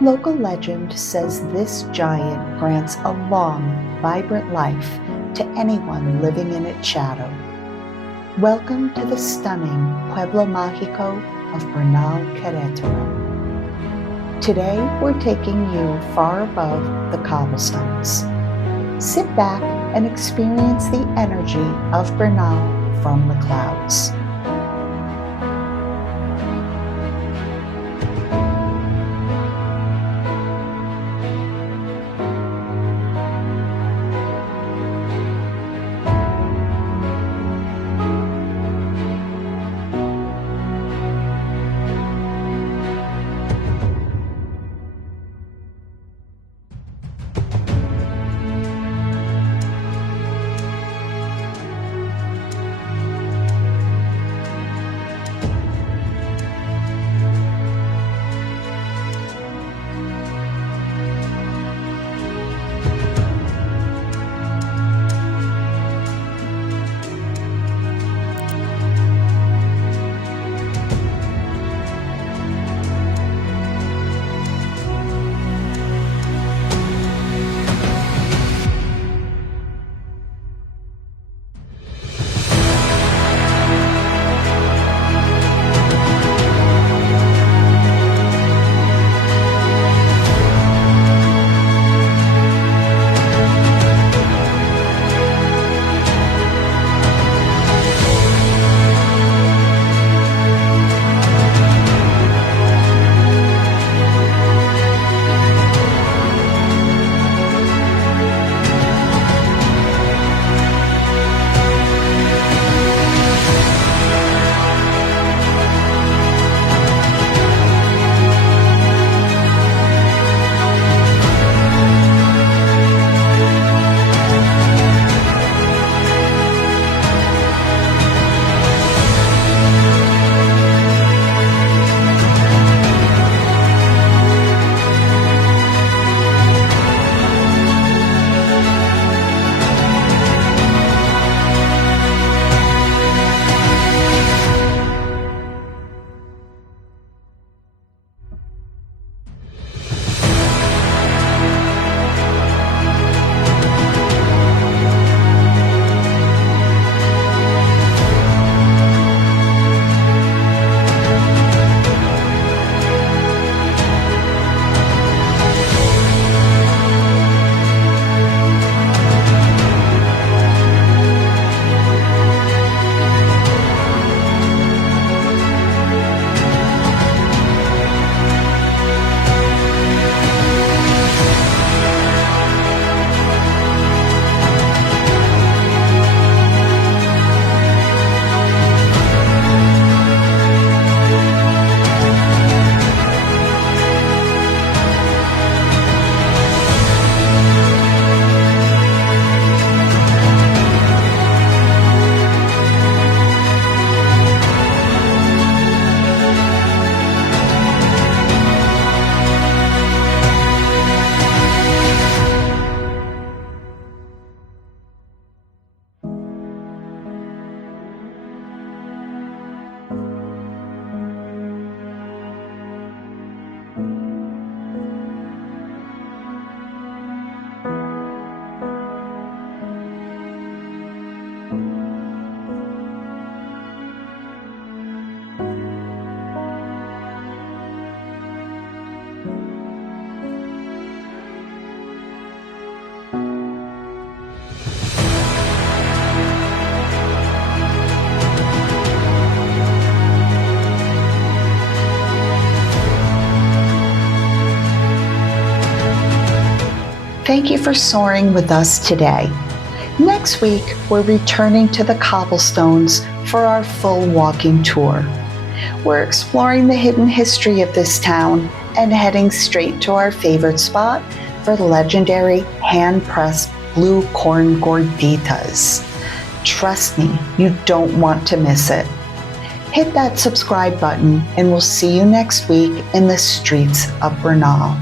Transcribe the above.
Local legend says this giant grants a long, vibrant life to anyone living in its shadow. Welcome to the stunning Pueblo Mágico of Bernal, Querétaro. Today we're taking you far above the cobblestones. Sit back and experience the energy of Bernal from the clouds. Thank you for soaring with us today. Next week, we're returning to the cobblestones for our full walking tour. We're exploring the hidden history of this town and heading straight to our favorite spot for the legendary hand-pressed blue corn gorditas. Trust me, you don't want to miss it. Hit that subscribe button and we'll see you next week in the streets of Bernal.